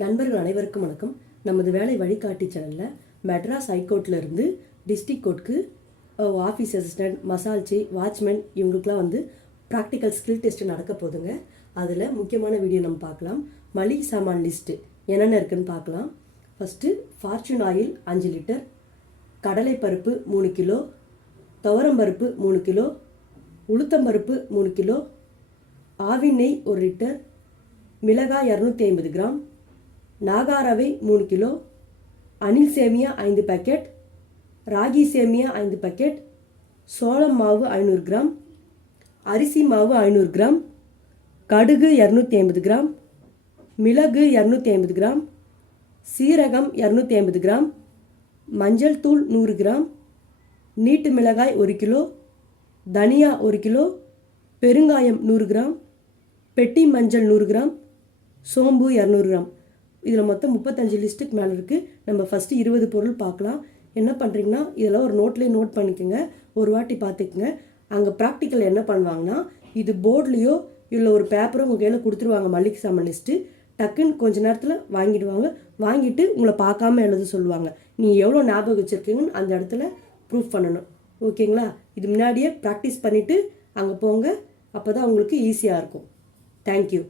நண்பர்கள் அனைவருக்கும் வணக்கம். நமது வேலை வழிகாட்டி சேனலில் மெட்ராஸ் ஹைகோர்ட்ல இருந்து டிஸ்ட்ரிக்ட் கோர்ட்க்கு ஆஃபீஸ் அசிஸ்டன்ட் மசால்ச்சி வாட்ச்மேன் இவங்களுக்குலாம் வந்து ப்ராக்டிக்கல் ஸ்கில் டெஸ்ட் நடக்க போதுங்க அதில் முக்கியமான வீடியோ நம்ம பார்க்கலாம். மளிகை சாமான் லிஸ்ட்டு என்னென்ன இருக்குன்னு பார்க்கலாம். ஃபஸ்ட்டு ஃபார்ச்சூன் ஆயில் அஞ்சு லிட்டர் கடலைப்பருப்பு மூணு கிலோ துவரம்பருப்பு மூணு கிலோ உளுத்தம்பருப்பு மூணு கிலோ ஆவி நெய் ஒரு லிட்டர் மிளகாய் இரநூத்தி ஐம்பது கிராம் நாகாரவை மூணு கிலோ அணில் சேமியா ஐந்து பேக்கெட் ராகி சேமியா ஐந்து பேக்கெட் சோளம் மாவு ஐநூறு கிராம் அரிசி மாவு ஐநூறு கிராம் கடுகு இரநூத்தி ஐம்பது கிராம் மிளகு இரநூத்தி ஐம்பது கிராம் சீரகம் இரநூத்தி ஐம்பது கிராம் மஞ்சள் தூள் நூறு கிராம் நீட்டு மிளகாய் ஒரு கிலோ தனியா ஒரு கிலோ பெருங்காயம் நூறு கிராம் பெட்டி மஞ்சள் நூறு கிராம் சோம்பு இரநூறு கிராம். இதில் மொத்தம் முப்பத்தஞ்சு லிஸ்ட்டுக்கு மேலே இருக்குது நம்ம ஃபஸ்ட்டு இருபது பொருள் பார்க்கலாம் என்ன பண்ணுறீங்கன்னா இதெல்லாம் ஒரு நோட்லேயே நோட் பண்ணிக்கோங்க. ஒரு வாட்டி பார்த்துக்குங்க அங்கே ப்ராக்டிக்கல் என்ன பண்ணுவாங்கன்னா இது போர்ட்லேயோ இல்லை ஒரு பேப்பரோ உங்கள் கையில் கொடுத்துருவாங்க. மளிகை சாமான் லிஸ்ட்டு டக்குன்னு கொஞ்ச நேரத்தில் வாங்கிடுவாங்க. வாங்கிட்டு உங்களை பார்க்காம எழுத சொல்லுவாங்க. நீங்கள் எவ்வளோ ஞாபகம் வச்சுருக்கீங்கன்னு அந்த இடத்துல ப்ரூஃப் பண்ணணும். ஓகேங்களா? இது முன்னாடியே ப்ராக்டிஸ் பண்ணிவிட்டு அங்கே போங்க. அப்போ தான் உங்களுக்கு ஈஸியாக இருக்கும். தேங்க்யூ